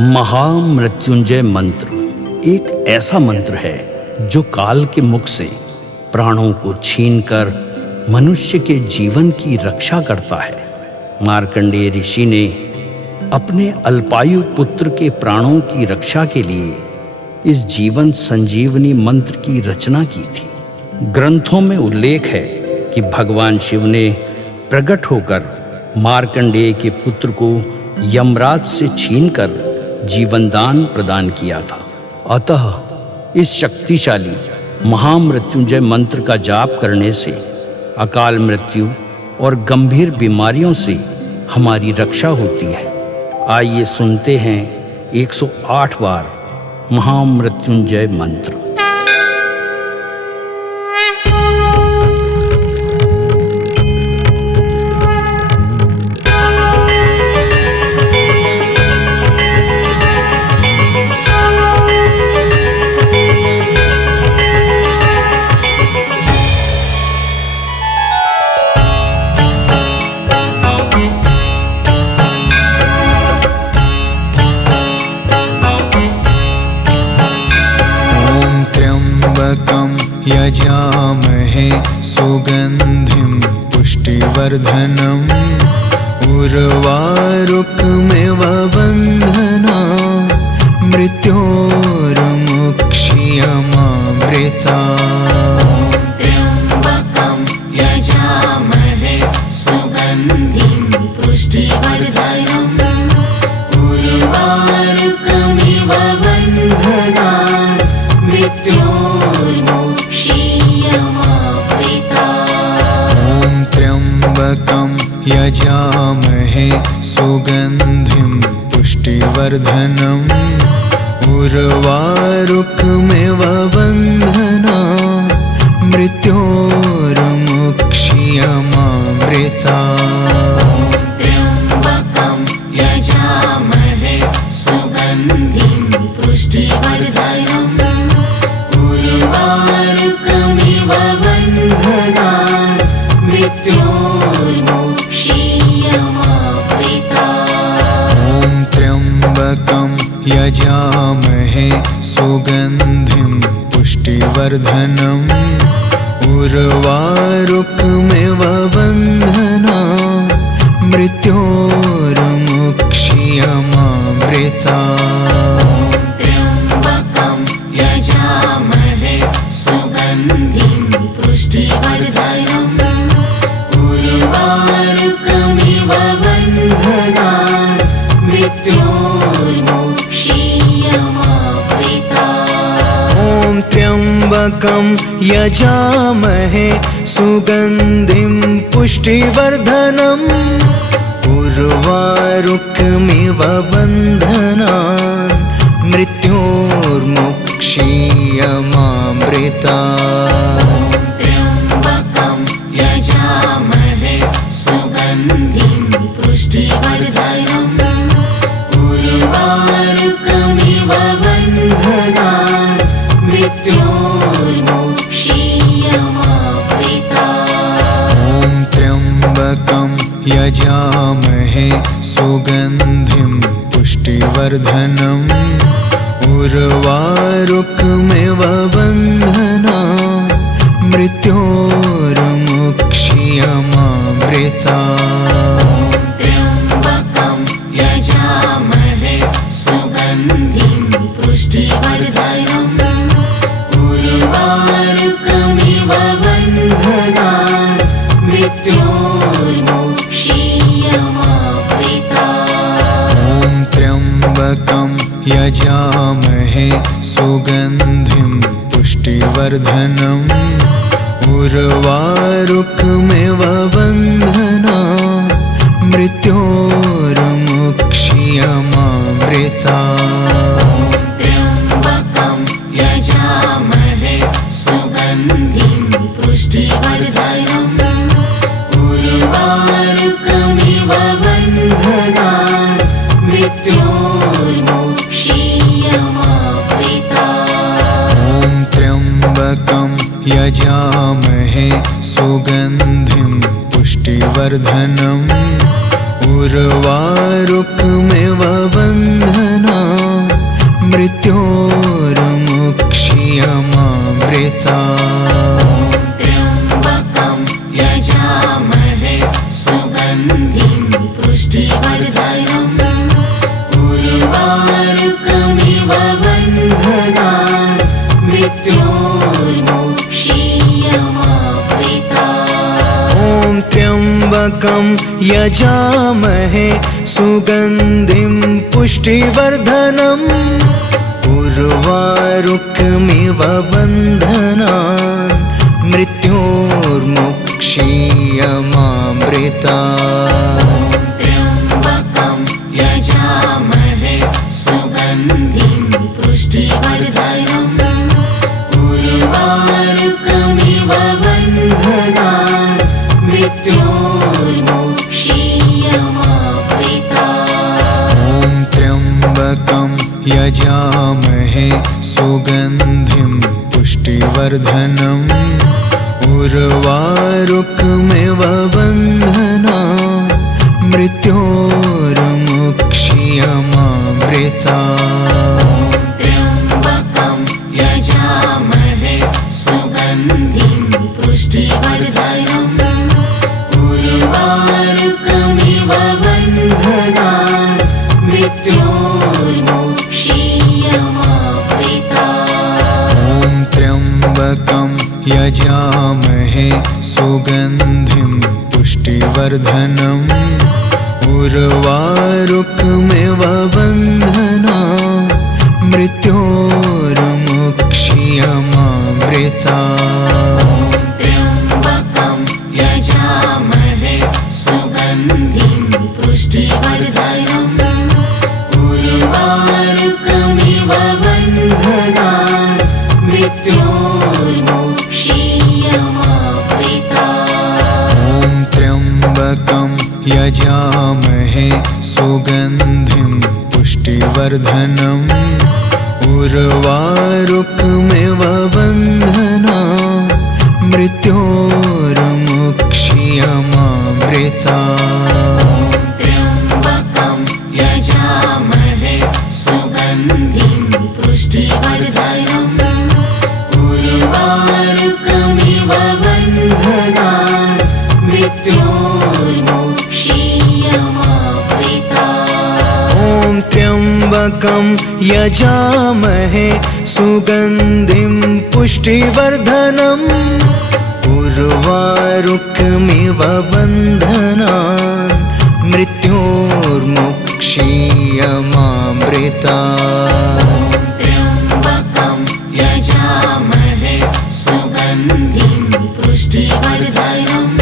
महामृत्युंजय मंत्र एक ऐसा मंत्र है जो काल के मुख से प्राणों को छीनकर मनुष्य के जीवन की रक्षा करता है। मार्कंडेय ऋषि ने अपने अल्पायु पुत्र के प्राणों की रक्षा के लिए इस जीवन संजीवनी मंत्र की रचना की थी। ग्रंथों में उल्लेख है कि भगवान शिव ने प्रकट होकर मार्कंडेय के पुत्र को यमराज से छीनकर जीवनदान प्रदान किया था। अतः इस शक्तिशाली महामृत्युंजय मंत्र का जाप करने से अकाल मृत्यु और गंभीर बीमारियों से हमारी रक्षा होती है। आइए सुनते हैं 108 बार महामृत्युंजय मंत्र। यजामहे सुगंधिं पुष्टिवर्धनम् उर्वारुकमिव बन्धना मृत्योर्मुक्षीयमामृता। त्र्यम्बकं यजामहे सुगन्धिं पुष्टिवर्धनम् उर्वारुकमिव बन्धना त्र्यम्बकं यजामहे सुगन्धिं पुष्टिवर्धनम् उर्वारुकमिव बन्धना मृत्योर्मुक्षीयमामृता। त्र्यम्बकं यजामहे सुगन्धिं पुष्टिवर्धनम् उर्वारुकमिव बन्धना मृत्योर्मुक्षीयमामृता। त्र्यम्बकं यजामहे सुगन्धिं पुष्टिवर्धनम् उर्वारुकमिव बन्धना मृत्योर्मुक्षीयमामृता। त्र्यम्बकं यजामहे सुगन्धिं पुष्टिवर्धनम् उर्वारुकमिव बन्धना मृत्योर्मुक्षीयमामृता। त्र्यम्बकं यजामहे सुगन्धिं पुष्टिवर्धनम् उर्वारुकमिव बन्धना मृत्योर्मुक्षीयमामृता। त्र्यम्बकं यजामहे सुगन्धिं पुष्टिवर्धनम् उर्वारुकमिव बन्धना मृत्योर्मुक्षीयमामृता। त्र्यम्बकं यजामहे सुगन्धिं पुष्टिवर्धनम् उर्वारुकमिव बन्धना मृत्योर्मुक्षीयमामृता। त्र्यम्बकं यजामहे सुगन्धिं पुष्टिवर्धनम् उर्वारुकमिव बन्धना मृत्योर्मुक्षीयमामृता। त्र्यम्बकं यजामहे सुगन्धिं पुष्टिवर्धनम् उर्वारुकमिव बन्धना मृत्योर्मुक्षीयमामृता। त्र्यम्बकं यजामहे सुगन्धिं पुष्टिवर्धनम् उर्वारुकमिव बन्धना मृत्योर्मुक्षीयमामृता। त्र्यम्बकं यजामहे सुगन्धिं पुष्टिवर्धनम् उर्वारुकमिव बन्धना मृत्योर्मुक्षीयमामृता त्र्यम्बकं यजामहे सुगन्धिं पुष्टिवर्धनम् उर्वारुकमिव बन्धनान् मृत्योर्मुक्षीयमामृता ॐ त्र्यम्बकं यजामहे सुगन्धिं पुष्टिवर्धनम् उर्वारुकमिव बन्धनान् मृत्योर्मुक्षीयमामृता त्र्यम्बकं यजामहे सुगन्धिं पुष्टिवर्धनम् उर्वारुकमिव बन्धनान् मृत्योर्मुक्षीयमामृता ॐ त्र्यम्बकं यजामहे सुगन्धिं पुष्टिवर्धनम् उर्वारुकमिव बन्धनान् मृत्योर्मुक्षीयमामृता त्र्यम्बकं यजामहे सुगन्धिं पुष्टिवर्धनम् उर्वारुकमिव बन्धनान् मृत्योर्मुक्षीयमामृता ॐ त्र्यम्बकं यजामहे सुगन्धिं पुष्टिवर्धनम् उर्वारुकमिव बन्धनान् मृत्योर्मुक्षीयमामृता त्र्यम्बकं यजामहे सुगन्धिं पुष्टिवर्धनम् उर्वारुकमिव बन्धनान् मृत्योर्मुक्षीयमामृता ॐ त्र्यम्बकं यजामहे सुगन्धिं पुष्टिवर्धनम् उर्वारुकमिव बन्धनान् मृत्योर्मुक्षीयमामृता त्र्यम्बकं यजामहे सुगन्धिं पुष्टिवर्धनम् उर्वारुकमिव बन्धनान् मृत्योर्मुक्षीयमामृता ॐ त्र्यम्बकं यजामहे सुगन्धिं पुष्टिवर्धनम् उर्वारुकमिव बन्धनान् मृत्योर्मुक्षीयमामृता त्र्यम्बकं यजामहे सुगन्धिं पुष्टिवर्धनम्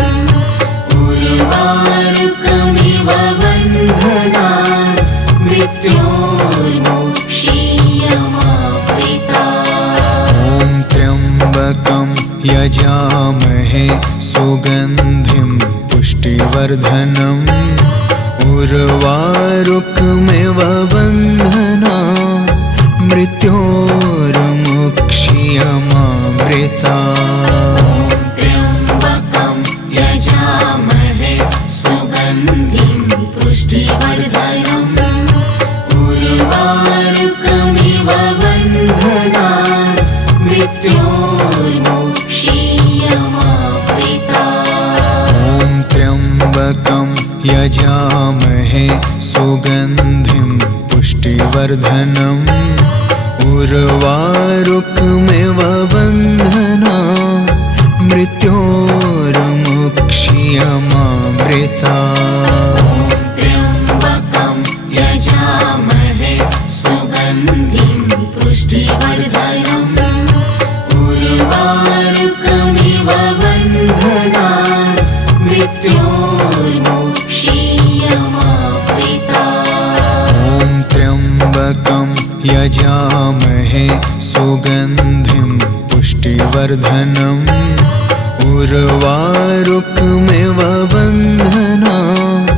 उर्वारुकमिव बन्धनान् मृत्योर्मुक्षीयमामृता ॐ त्र्यम्बकं यजामहे सुगन्धिं पुष्टिवर्धनम् उर्वारुकमिव बन्धनान् मृत्योर्मुक्षीयमामृता त्र्यम्बकं यजामहे सुगन्धिं पुष्टिवर्धनम् उर्वारुकमिव बन्धनान् मृत्योर्मुक्षीयमामृता ॐ त्र्यम्बकं यजामहे सुगन्धिं पुष्टिवर्धनम् उर्वारुकमिव बन्धनान् मृत्योर्मुक्षीयमामृता त्र्यम्बकं यजामहे सुगन्धिं पुष्टिवर्धनम् उर्वारुकमिव बन्धनान् मृत्योर्मुक्षीयमामृता ॐ त्र्यम्बकं यजामहे सुगन्धिं पुष्टिवर्धनम् उर्वारुकमिव बन्धनान्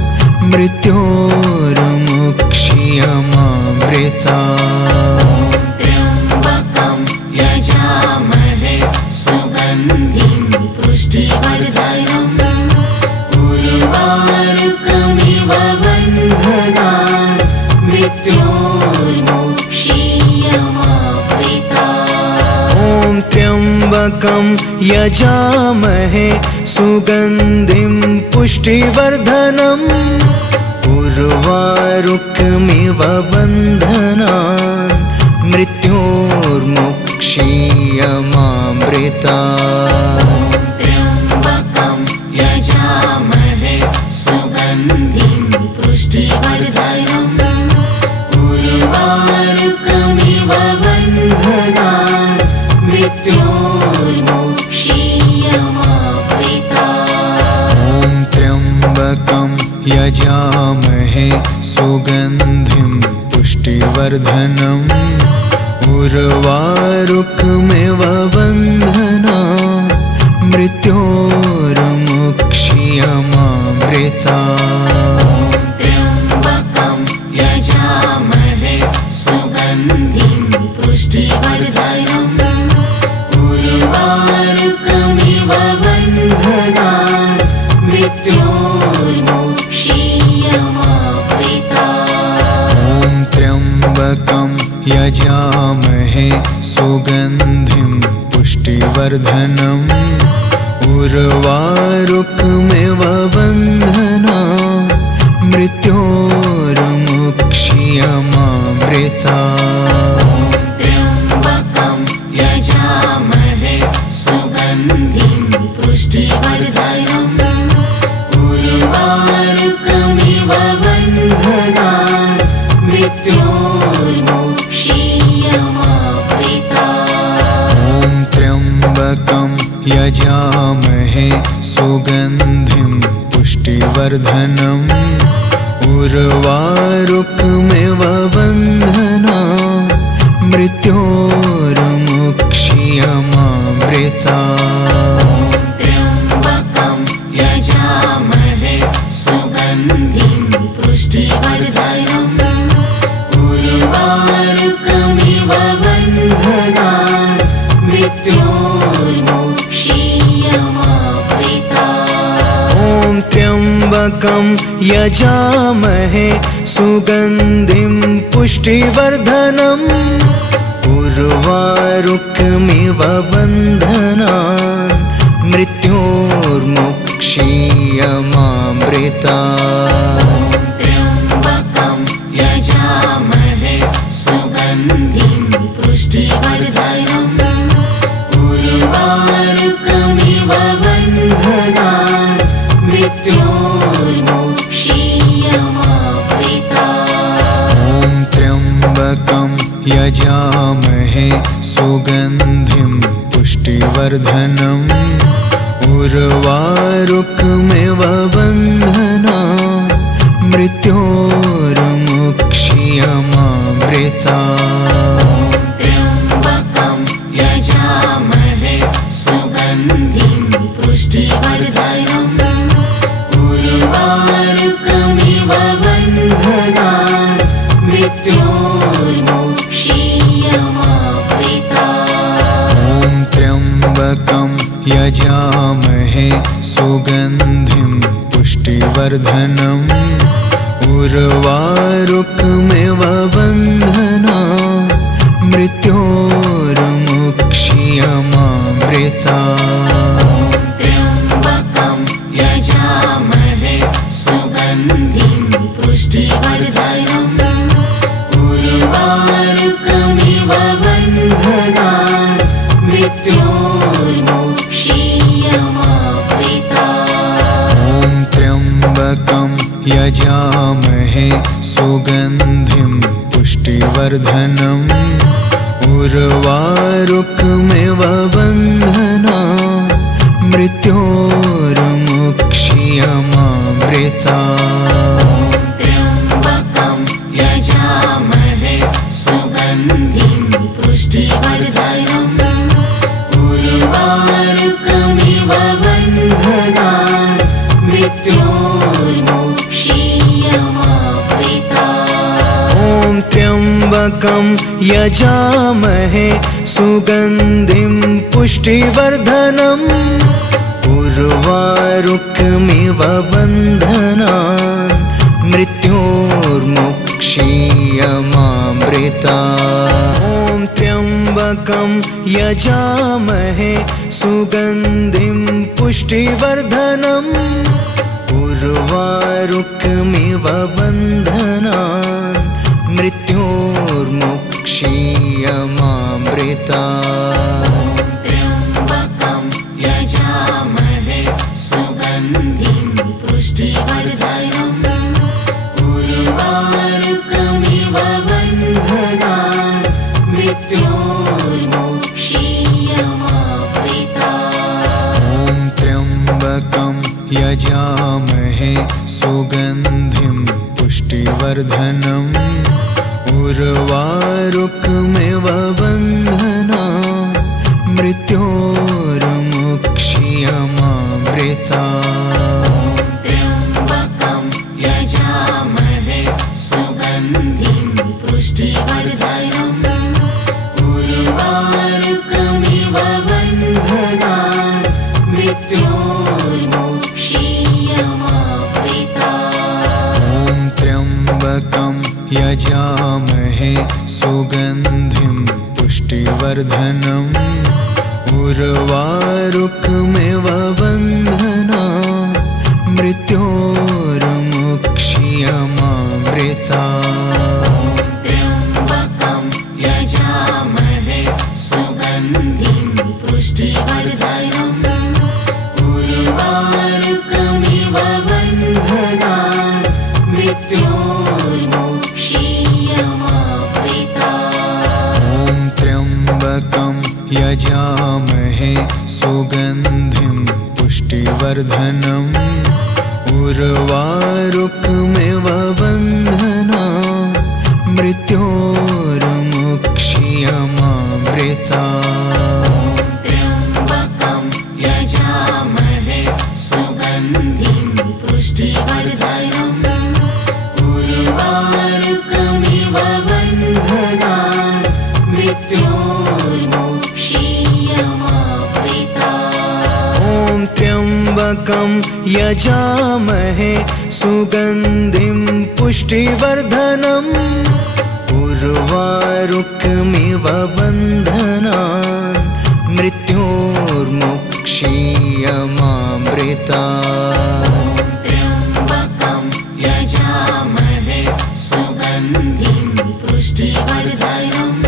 मृत्योर्मुक्षीयमामृता त्र्यम्बकं यजामहे सुगन्धिं पुष्टिवर्धनम् उर्वारुकमिव बन्धनान् मृत्योर्मुक्षीयमामृता त्र्यम्बकं यजामहे सुगन्धिं पुष्टिवर्धनम् उर्वारुकमिव बन्धनान् मृत्योर्मुक्षीयमामृतात्। त्र्यम्बकं यजामहे सुगन्धिं पुष्टिवर्धनम् उर्वारुकमिव बन्धनान् मृत्योर्मुक्षीयमामृतात्। ॐ त्र्यम्बकं यजामहे सुगन्धिं पुष्टिवर्धनम् उर्वारुकमिव बन्धनान् मृत्योर्मुक्षीयमामृतात्। त्र्यम्बकं यजामहे सुगन्धिं पुष्टिवर्धनम् उर्वारुकमिव बन्धनान् मृत्योर्मुक्षीयमामृतात्। ॐ त्र्यम्बकं यजामहे सुगन्धिं पुष्टिवर्धनम् उर्वारुकमिव बन्धनान् मृत्योर्मुक्षीयमामृतात्। त्र्यम्बकं यजामहे सुगन्धिं पुष्टिवर्धनम् उर्वारुकमिव बन्धनान् मृत्योर्मुक्षीयमामृतात्। ॐ त्र्यम्बकं यजामहे सुगन्धिं पुष्टिवर्धनम् उर्वारुकमिव बन्धनान् मृत्योर्मुक्षीयमामृतात्। त्र्यम्बकं यजामहे सुगन्धिं पुष्टिवर्धनम् उर्वारुकमिव बन्धनान् मृत्योर्मुक्षीयमामृतात्। ॐ त्र्यम्बकं यजामहे सुगन्धिं पुष्टिवर्धनम् उर्वारुकमिव बन्धनान् मृत्योर्मुक्षीयमामृतात्। त्र्यम्बकं यजामहे सुगन्धिं पुष्टिवर्धनम् उर्वारुकमिव बन्धनान् मृत्योर्मुक्षीयमामृतात्। ॐ त्र्यम्बकं यजामहे सुगन्धिं पुष्टिवर्धनम् उर्वारुकमिव बन्धनान् मृत्योर्मुक्षीयमामृतात्। त्र्यम्बकं यजामहे सुगन्धिं पुष्टिवर्धनम् उर्वारुकमिव बन्धनान् मृत्योर्मुक्षीयमामृतात्। ॐ त्र्यम्बकं यजामहे सुगन्धिं पुष्टिवर्धनम् उर्वारुकमिव बन्धनान् मृत्योर्मुक्षीयमामृतात्। त्र्यम्बकं यजामहे सुगन्धिं पुष्टिवर्धनम् उर्वारुकमिव बन्धनान् मृत्योर्मुक्षीयमामृतात्। ॐ त्र्यम्बकं यजामहे सुगन्धिं पुष्टिवर्धनम् उर्वारुकमिव बन्धनान् मृत्योर्मुक्षीयमामृतात्। त्र्यम्बकं यजामहे सुगन्धिं पुष्टिवर्धनम् उर्वारुकमिव बन्धनान् मृत्योर्मुक्षीयमामृतात्। ॐ त्र्यम्बकं यजामहे सुगन्धिं पुष्टिवर्धनम् उर्वारुकमिव बन्धनान् मृत्योर्मुक्षीयमामृतात्। ॐ त्र्यम्बकं त्र्यम्बकं यजामहे सुगन्धिं पुष्टिवर्धनम् उर्वारुकमिव बन्धनान् मृत्योर्मुक्षीयमामृतात्। त्र्यम्बकं यजामहे सुगन्धिं पुष्टिवर्धनम् उर्वारुकमिव बन्धनान् मृत्योर्मुक्षीयमामृतात्। ॐ त्र्यम्बकं यजामहे सुगन्धिं पुष्टिवर्धनम् उर्वारुकमिव बन्धनान् मृत्योर्मुक्षीयमामृतात्। त्र्यम्बकं यजामहे सुगन्धिं पुष्टिवर्धनम् उर्वारुकमिव बन्धनान् मृत्योर्मुक्षीयमामृतात्। ॐ त्र्यम्बकं यजामहे सुगन्धिं पुष्टिवर्धनम् उर्वारुकमिव बन्धनान् मृत्योर्मुक्षीयमामृतात्। त्र्यम्बकं यजामहे सुगन्धिं पुष्टिवर्धनम् उर्वारुकमिव बन्धनान् मृत्योर्मुक्षीयमामृतात्। ॐ त्र्यम्बकं यजामहे सुगन्धिं पुष्टिवर्धनम् उर्वारुकमिव बन्धनान् मृत्योर्मुक्षीयमामृतात्। त्र्यम्बकं यजामहे सुगन्धिं पुष्टिवर्धनम् उर्वारुकमिव बन्धनान् मृत्योर्मुक्षीयमामृतात्। ॐ त्र्यम्बकं यजामहे सुगन्धिं पुष्टिवर्धनम् उर्वारुकमिव बन्धनान् मृत्योर्मुक्षीयमामृतात्। त्र्यम्बकं यजामहे सुगन्धिं पुष्टिवर्धनम्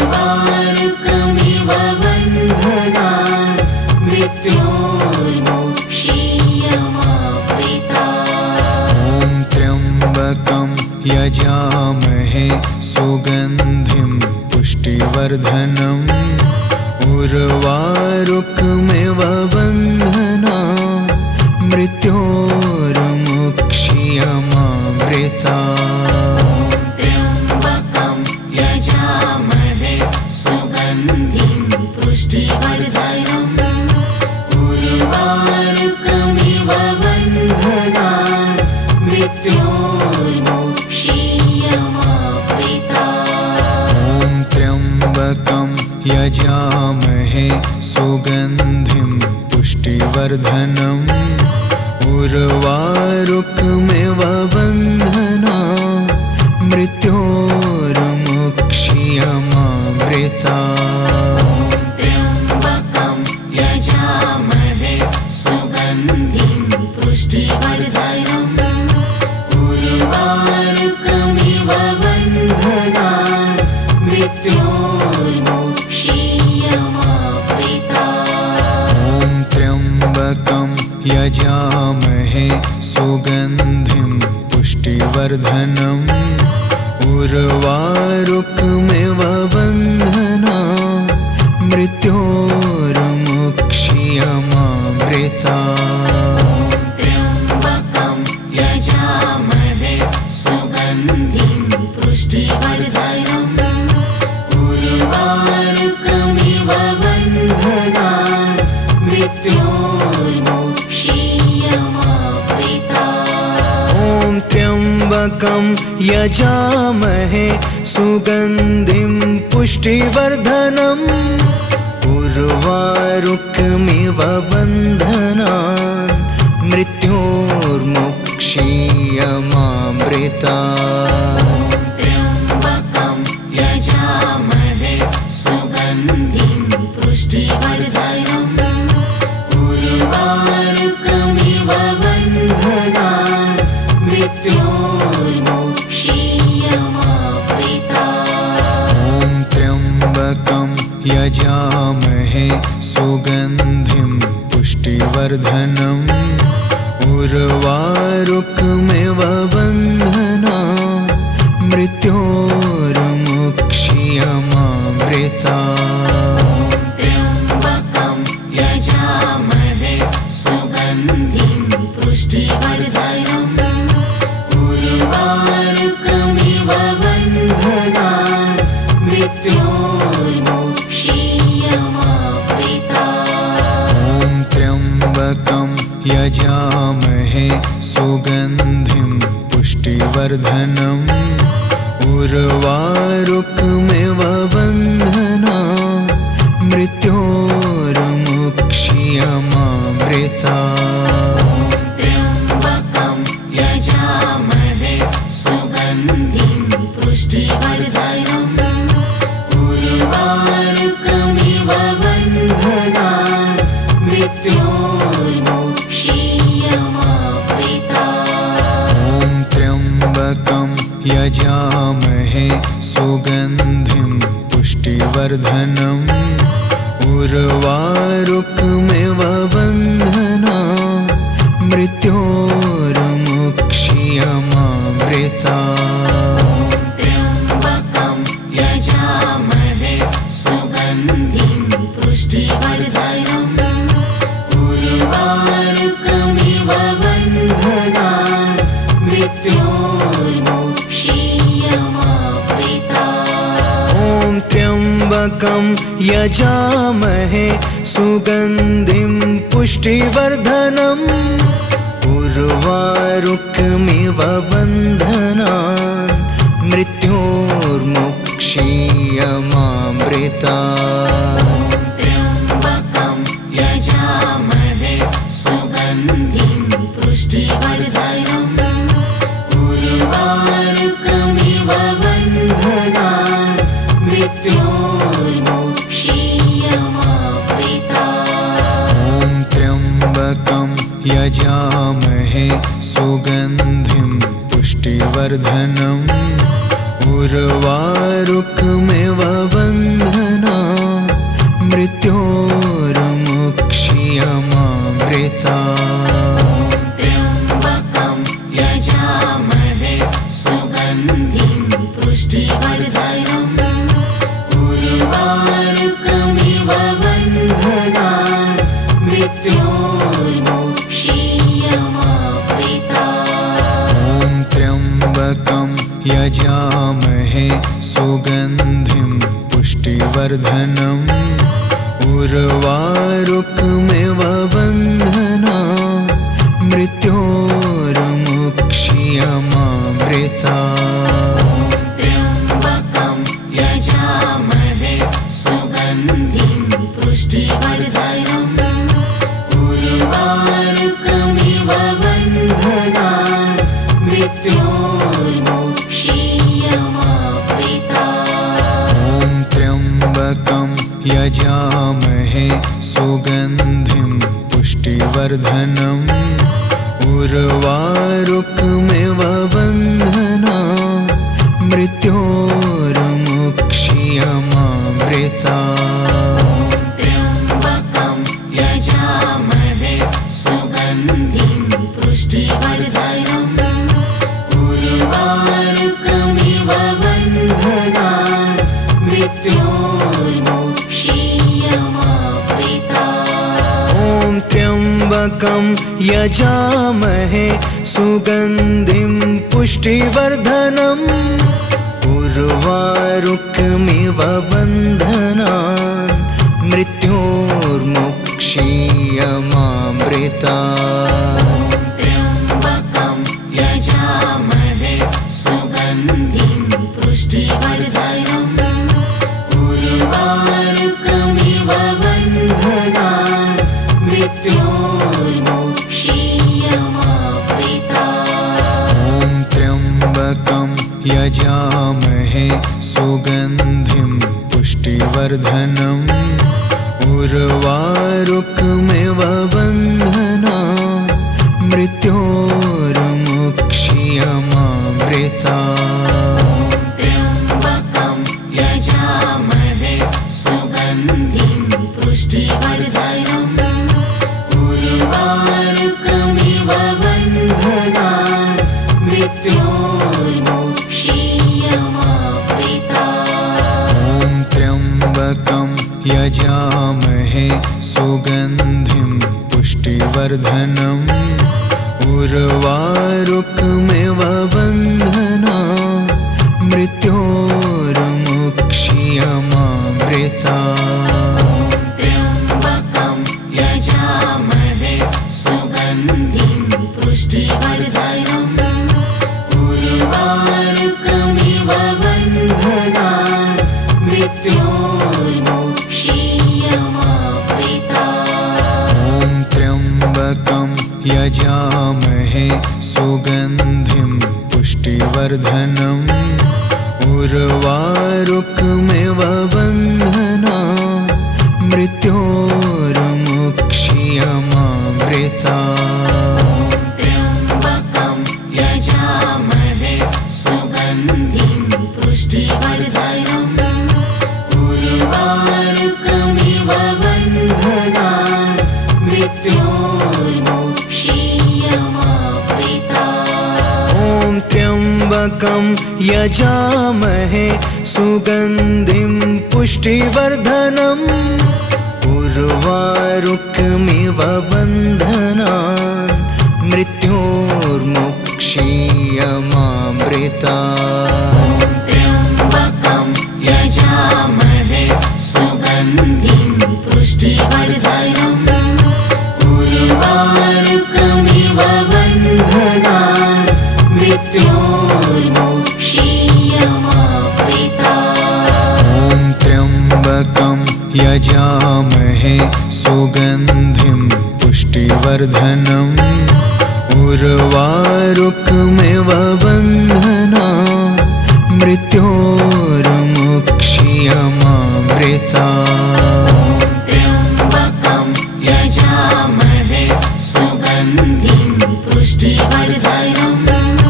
उर्वारुकमिव बन्धनान् मृत्योर्मुक्षीयमामृतात्। ॐ त्र्यम्बकं यजामहे सुगन्धिं पुष्टिवर्धनम् उर्वारुकमिव बन्धनान् मृत्योर्मुक्षीयमामृतात्। त्र्यम्बकं यजामहे सुगन्धिं पुष्टिवर्धनम् उर्वारुकमिव बन्धनान् मृत्योर्मुक्षीयमामृतात्। ॐ त्र्यम्बकं यजामहे सुगन्धिं पुष्टिवर्धनम् उर्वारुकमिव बन्धनान् मृत्योर्मुक्षीयमामृतात्। त्र्यम्बकं यजामहे सुगन्धिं पुष्टिवर्धनम् उर्वारुकमिव बन्धनान् मृत्योर्मुक्षीयमामृतात्। ॐ त्र्यम्बकं यजामहे सुगन्धिं पुष्टिवर्धनम् उर्वारुकमिव बन्धनान् मृत्योर्मुक्षीयमामृतात्। त्र्यम्बकं यजामहे सुगन्धिं पुष्टिवर्धनम् उर्वारुकमिव बन्धनान् मृत्योर्मुक्षीयमामृतात्। ॐ त्र्यम्बकं यजामहे सुगन्धिं पुष्टिवर्धनम् उर्वारुकमिव बन्धनान् मृत्योर्मुक्षीयमामृतात्। त्र्यम्बकं यजामहे मृत्योर्मुक्षीयमामृता। ॐ त्र्यम्बकं यजामहे सुगन्धिं पुष्टिवर्धनम् उर्वारुकमिव बन्धनान् मृत्योर्मुक्षीयमामृता। त्र्यम्बकं यजामहे सुगन्धिं पुष्टिवर्धनम् उर्वारुकमिव बन्धनान् मृत्योर्मुक्षीयमामृता। ॐ त्र्यम्बकं यजामहे सुगन्धिं पुष्टिवर्धनम् उर्वारुकमिव बन्धनान् मृत्योर्मुक्षीयमामृता। त्र्यम्बकं यजामहे सुगन्धिं पुष्टिवर्धनम् उर्वारुकमिव बन्धनान् मृत्योर्मुक्षीयमामृता। ॐ त्र्यम्बकं यजामहे सुगन्धिं पुष्टिवर्धनम् उर्वारुकमिव बन्धनान् मृत्योर्मुक्षीयमामृता। त्र्यम्बकं यजामहे सुगन्धिं पुष्टिवर्धनम् उर्वारुकमिव बन्धनान् मृत्योर्मुक्षीयमामृता। ॐ त्र्यम्बकं यजामहे सुगन्धिं पुष्टिवर्धनम् उर्वारुकमिव बन्धनान् मृत्योर्मुक्षीयमामृता। त्र्यम्बकं यजामहे सुगन्धिं पुष्टिवर्धनम् उर्वारुकमिव बन्धनान् मृत्योर्मुक्षीयमामृता। ॐ त्र्यम्बकं यजामहे सुगन्धिं पुष्टिवर्धनम् उर्वारुकमिव बन्धनान् मृत्योर्मुक्षीयमामृता। त्र्यम्बकं यजामहे सुगन्धिं पुष्टिवर्धनम् उर्वारुकमिव बन्धनान् मृत्योर्मुक्षीयमामृता। ॐ त्र्यम्बकं यजामहे सुगन्धिं पुष्टिवर्धनम् उर्वारुकमिव बन्धनान् मृत्योर्मुक्षीयमामृता। त्र्यम्बकं यजामहे सुगन्धिं पुष्टिवर्धनम् उर्वारुकमिव बन्धनान् मृत्योर्मुक्षीयमामृता। ॐ त्र्यम्बकं यजामहे सुगन्धिं पुष्टिवर्धनम् उर्वारुकमिव बन्धनान् मृत्योर्मुक्षीयमामृता। त्र्यम्बकं यजामहे सुगन्धिं पुष्टिवर्धनम् उर्वारुकमिव बन्धनान् मृत्योर्मुक्षीयमामृता। ॐ त्र्यम्बकं यजामहे सुगन्धिं पुष्टिवर्धनम् उर्वारुकमिव बन्धनान् मृत्योर्मुक्षीयमामृता। त्र्यम्बकं यजामहे सुगन्धिं पुष्टिवर्धनम् उर्वारुकमिव बन्धनान् मृत्योर्मुक्षीयमामृता। ॐ त्र्यम्बकं यजामहे सुगन्धिं पुष्टिवर्धनम् उर्वारुकमिव बन्धनान् मृत्योर्मुक्षीयमामृता। त्र्यम्बकं यजामहे सुगन्धिं पुष्टिवर्धनम् उर्वारुकमिव बन्धनान् मृत्योर्मोक्षीयमावृतात्। ॐ त्र्यम्बकं यजामहे सुगन्धिं पुष्टिवर्धनम् उर्वारुकमिव बन्धनान् मृत्योर्मोक्षीयमावृतात्। त्र्यम्बकं यजामहे सुगन्धिं पुष्टिवर्धनम् उर्वारुकमिव बन्धनान् मृत्योर्मोक्षीयमावृतात्। ॐ त्र्यम्बकं यजामहे सुगन्धिं पुष्टिवर्धनम् उर्वारुकमिव बन्धनान् मृत्योर्मोक्षीयमावृतात्। त्र्यम्बकं यजामहे सुगन्धिं पुष्टिवर्धनम् उर्वारुकमिव बन्धनान् मृत्योर्मोक्षीयमावृतात्। ॐ त्र्यम्बकं यजामहे सुगन्धिं पुष्टिवर्धनम् उर्वारुकमिव बन्धनान् मृत्योर्मोक्षीयमावृतात्। त्र्यम्बकं यजामहे सुगन्धिं पुष्टिवर्धनम् उर्वारुकमिव बन्धनान् मृत्योर्मोक्षीयमावृतात्। ॐ त्र्यम्बकं यजामहे सुगन्धिं पुष्टिवर्धनम्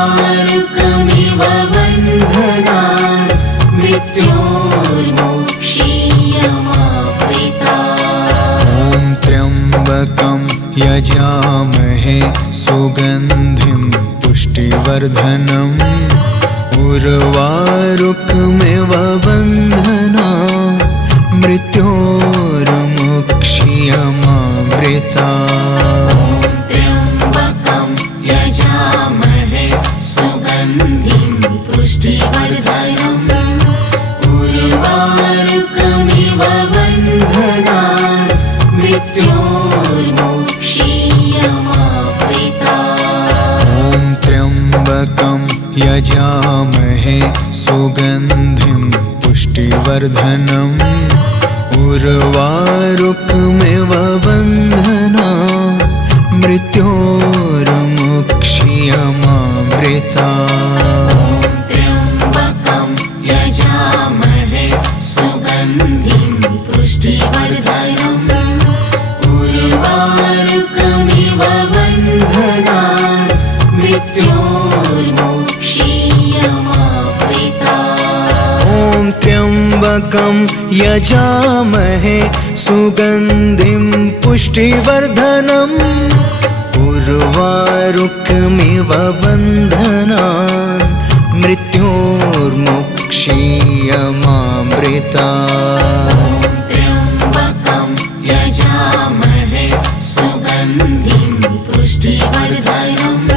उर्वारुकमिव बन्धनान् मृत्योर्मोक्षीयमावृतात्। त्र्यम्बकं यजामहे सुगन्धिं पुष्टिवर्धनम् उर्वारुकमिव बन्धनान् मृत्योर्मोक्षीयमावृतात्। ॐ त्र्यम्बकं यजामहे सुगन्धिं पुष्टिवर्धनम् उर्वारुकमिव बन्धनान् मृत्योर्मोक्षीयमावृतात्। त्र्यम्बकं यजामहे सुगन्धिं पुष्टिवर्धनम् उर्वारुकमिव बन्धनान् मृत्योर्मोक्षीयमावृतात्। ॐ त्र्यम्बकं यजामहे सुगन्धिं पुष्टिवर्धनम् उर्वारुकमिव बन्धनान् मृत्योर्मोक्षीयमावृतात्। त्र्यम्बकं यजामहे सुगन्धिं पुष्टिवर्धनम् उर्वारुकमिव बन्धनान् मृत्योर्मोक्षीयमावृतात्। ॐ त्र्यम्बकं यजामहे सुगन्धिं पुष्टिवर्धनम् उर्वारुकमिव बन्धनान् मृत्योर्मोक्षीयमावृतात्। त्र्यम्बकं यजामहे सुगन्धिं पुष्टिवर्धनम्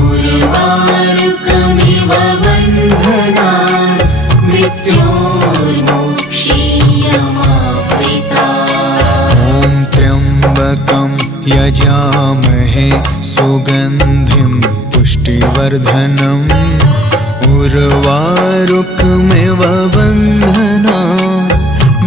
उर्वारुकमिव बन्धनान् मृत्योर्मोक्षीयमावृतात्। ॐ त्र्यम्बकं यजामहे सुगन्धिं पुष्टिवर्धनम् उर्वारुकमिव बन्धनान्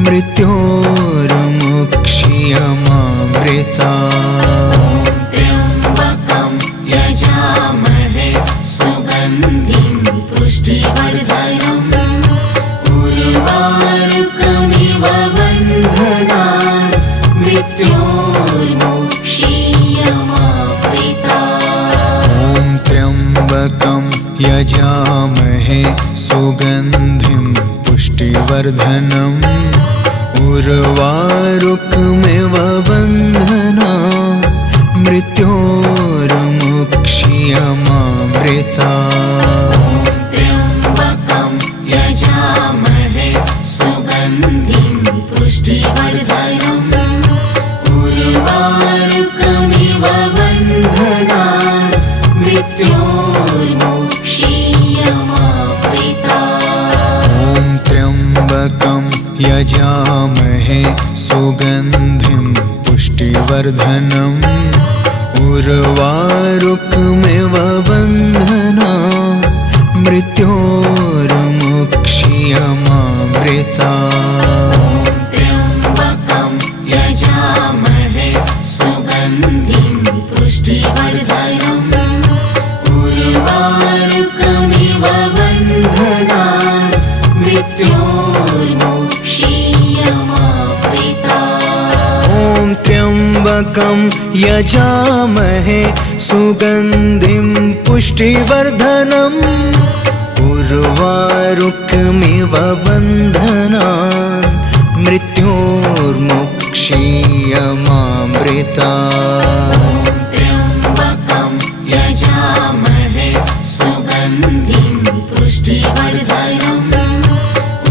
मृत्योर्मोक्षीयमावृतात्। त्र्यम्बकं यजामहे सुगन्धिं पुष्टिवर्धनम् उर्वारुकमिव बन्धनान् मृत्योर्मोक्षीयमावृतात्। ॐ त्र्यम्बकं यजामहे सुगन्धिं पुष्टिवर्धनम् उर्वारुकमिव बन्धनान् मृत्योर्मुक्ष्यमामृतात्। त्र्यम्बकं यजामहे सुगन्धिं पुष्टिवर्धनम् उर्वारुकमिव बन्धनान् मृत्योर्मुक्ष्यमामृतात्। ॐ त्र्यम्बकं यजामहे सुगन्धिं पुष्टिवर्धनम् उर्वारुकमिव बन्धनान् मृत्योर्मुक्ष्यमामृतात्। त्र्यम्बकं यजामहे सुगन्धिं पुष्टिवर्धनम् उर्वारुकमिव बन्धनान् मृत्योर्मुक्ष्यमामृतात्। ॐ त्र्यम्बकं यजामहे सुगन्धिं पुष्टिवर्धनम् उर्वारुकमिव बन्धनान् मृत्योर्मुक्ष्यमामृतात्। त्र्यम्बकं यजामहे सुगन्धिं पुष्टिवर्धनम्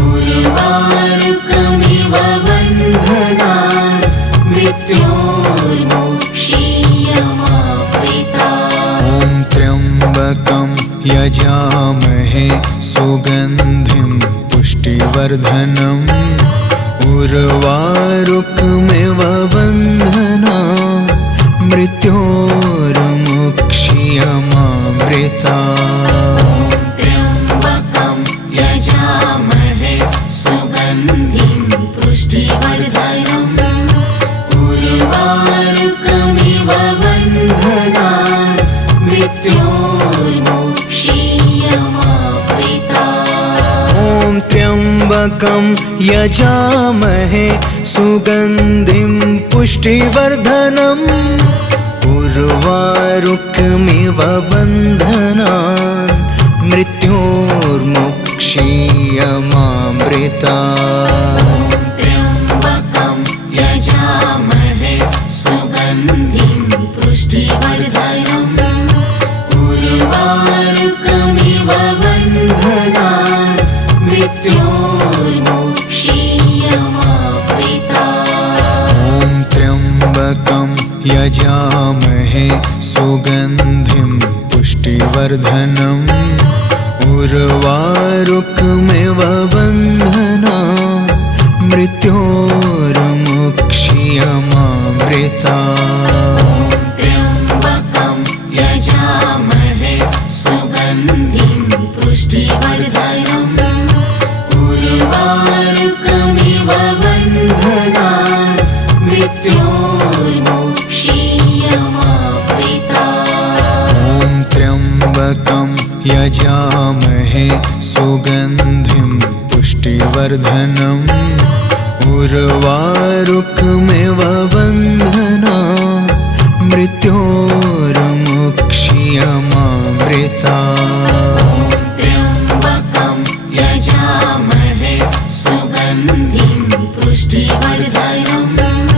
उर्वारुकमिव बन्धनान् मृत्योर्मुक्ष्यमामृतात्। ॐ त्र्यम्बकं यजामहे सुगन्धिं पुष्टिवर्धनम् उर्वारुकमिव बन्धनान् मृत्योर्मुक्ष्यमामृतात्। त्र्यम्बकं यजामहे सुगन्धिं पुष्टिवर्धनम् उर्वारुकमिव बन्धनान् मृत्योर्मुक्ष्यमामृतात्। ॐ त्र्यम्बकं यजामहे सुगन्धिं पुष्टिवर्धनम् उर्वारुकमिव बन्धनान् मृत्योर्मुक्ष्यमामृतात्। त्र्यम्बकं यजामहे सुगन्धिं पुष्टिवर्धनम् उर्वारुकमिव बन्धनान् मृत्योर्मुक्ष्यमामृतात्। ॐ त्र्यम्बकं यजामहे सुगन्धिं पुष्टिवर्धनम् उर्वारुकमिव बन्धनान् मृत्योर्मुक्ष्यमामृतात्। त्र्यम्बकं यजामहे सुगन्धिं पुष्टिवर्धनम् उर्वारुकमिव बन्धनान् मृत्योर्मुक्ष्यमामृतात्। ॐ त्र्यम्बकं यजामहे सुगन्धिं पुष्टिवर्धनम् उर्वारुकमिव बन्धनान् मृत्योर्मुक्ष्यमामृतात्। त्र्यम्बकं यजामहे सुगन्धिं पुष्टिवर्धनम्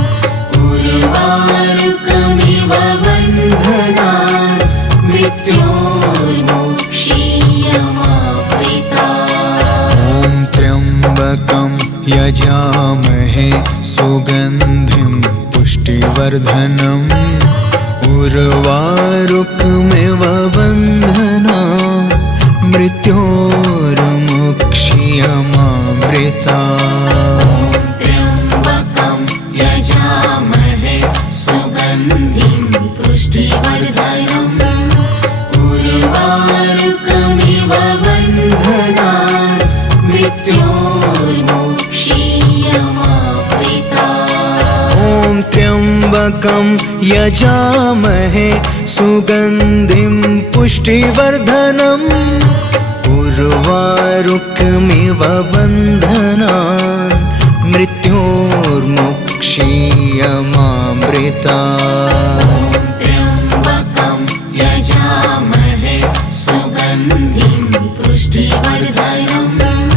उर्वारुकमिव बन्धनान् मृत्योर्मुक्ष्यमामृतात्। ॐ त्र्यम्बकं यजामहे सुगन्धिं पुष्टिवर्धनम् उर्वारुकमिव बन्धनान् मृत्योर्मुक्ष्यमामृतात्। त्र्यम्बकं यजामहे सुगन्धिं पुष्टिवर्धनम् उर्वारुकमिव बन्धनान् मृत्योर्मुक्ष्यमामृतात्। ॐ त्र्यम्बकं यजामहे सुगन्धिं पुष्टिवर्धनम् उर्वारुकमिव बन्धनान् मृत्योर्मुक्ष्यमामृतात्। त्र्यम्बकं यजामहे सुगन्धिं सुगन्धिं पुष्टिवर्धनम्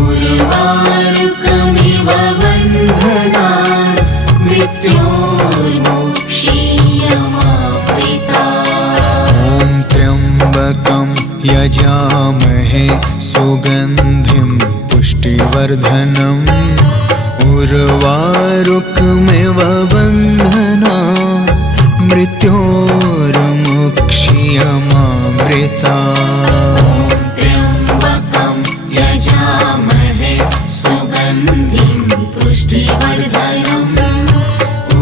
उर्वारुकमिव बन्धनान् मृत्योर्मोक्षीयमावृता। ॐ त्र्यम्बकं यजामहे सुगन्धिं पुष्टिवर्धनम् उर्वारुकमिव बन्धनान् मृत्योर्मुक्षीयमावृता। त्र्यम्बकं यजामहे सुगन्धिं पुष्टिवर्धनम्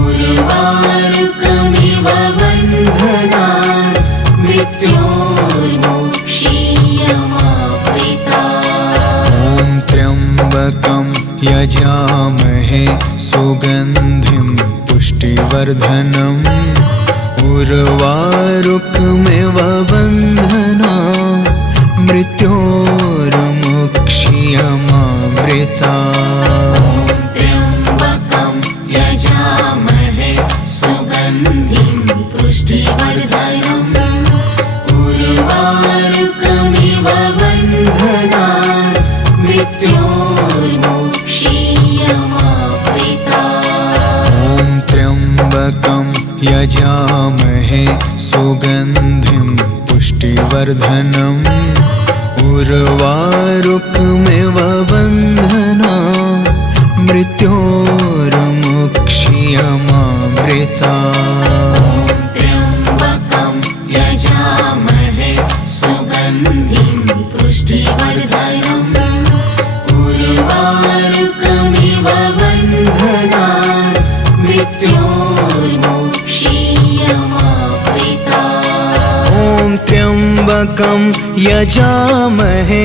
उर्वारुकमिव बन्धनान् मृत्योर्मुक्षीयमावृता। ॐ त्र्यम्बकं यजामहे सुगन्धिं पुष्टिवर्धनम् उर्वारुकमिव बन्धनान् मृत्योर्मुक्षीयमावृता। त्र्यम्बकं यजामहे सुगन्धिं पुष्टिवर्धनम् उर्वारुकमिव बन्धनान् मृत्योर्मुक्षीयमावृता। ॐ त्र्यम्बकं यजामहे सुगन्धिं पुष्टिवर्धनम् उर्वारुकमिव बन्धनान् मृत्योर्मुक्षीयमावृता। त्र्यम्बकं यजामहे सुगन्धिं पुष्टिवर्धनम् उर्वारुकमिव बन्धनान् मृत्योर्मुक्षीयमावृता। ॐ त्र्यम्बकं यजामहे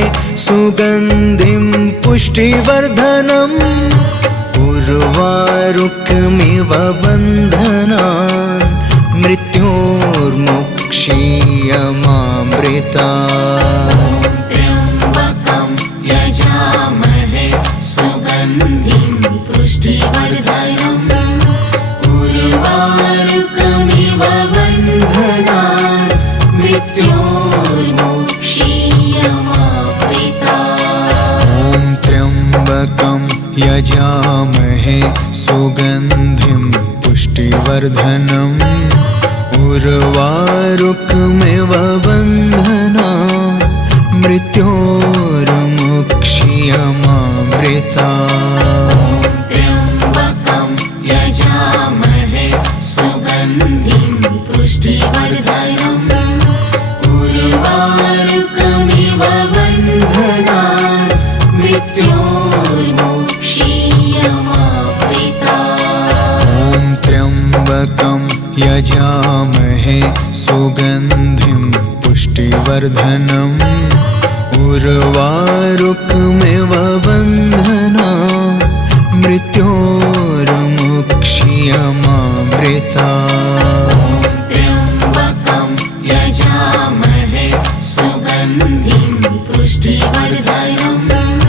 सुगन्धिं पुष्टिवर्धनम् उर्वारुकमिव बन्धनान् मृत्योर्मुक्षीयमावृता। त्र्यम्बकं यजामहे सुगन्धिं पुष्टिवर्धनम् उर्वारुकमिव बन्धनान् मृत्योर्मुक्षीयमावृता। ॐ त्र्यम्बकं यजामहे सुगन्धिं पुष्टिवर्धनम् उर्वारुकमिव बन्धनान् मृत्योर्मुक्षीयमावृता। त्र्यम्बकं यजामहे सुगन्धिं पुष्टिवर्धनम् उर्वारुकमिव बन्धनान् मृत्योर्मुक्षीयमावृता। ॐ त्र्यम्बकं यजामहे सुगन्धिं पुष्टिवर्धनम् उर्वारुकमिव बन्धनान् मृत्योर्मुक्षीयमावृता। त्र्यम्बकं यजामहे सुगन्धिं पुष्टिवर्धनम्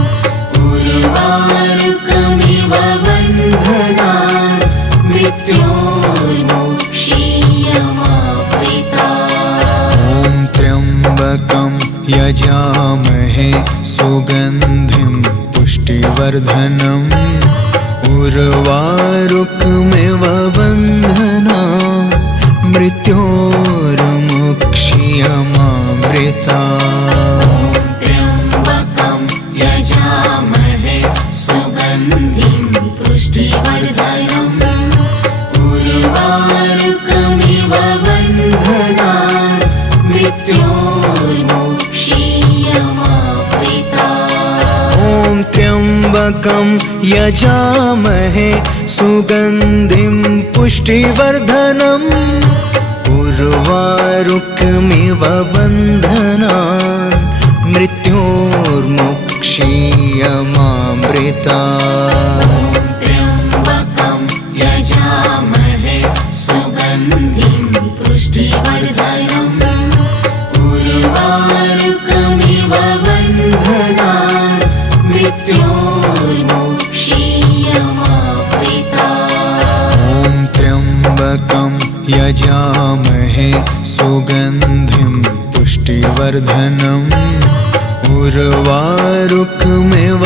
उर्वारुकमिव बन्धनान् मृत्योर्मुक्षीयमावृता। ॐ त्र्यम्बकं यजामहे सुगन्धिं पुष्टिवर्धनम् उर्वारुकमिव बन्धनान् मृत्योर्मुक्षीयमावृता। त्र्यम्बकं यजामहे सुगन्धिं पुष्टिवर्धनम् उर्वारुकमिव बन्धनान् मृत्योर्मुक्षीयमावृता। ॐ त्र्यम्बकं यजामहे सुगन्धिं पुष्टिवर्धनम् उर्वारुकमिव बन्धनान् मृत्योर्मुक्षीयमावृता। त्र्यम्बकं यजामहे सुगन्धिं पुष्टिवर्धनम् उर्वारुकमिव बन्धनान् मृत्योर्मुक्षीयमावृता। ॐ त्र्यम्बकं यजामहे सुगन्धिं पुष्टिवर्धनम् पुष्टिवर्धनम् उर्वारुकमिव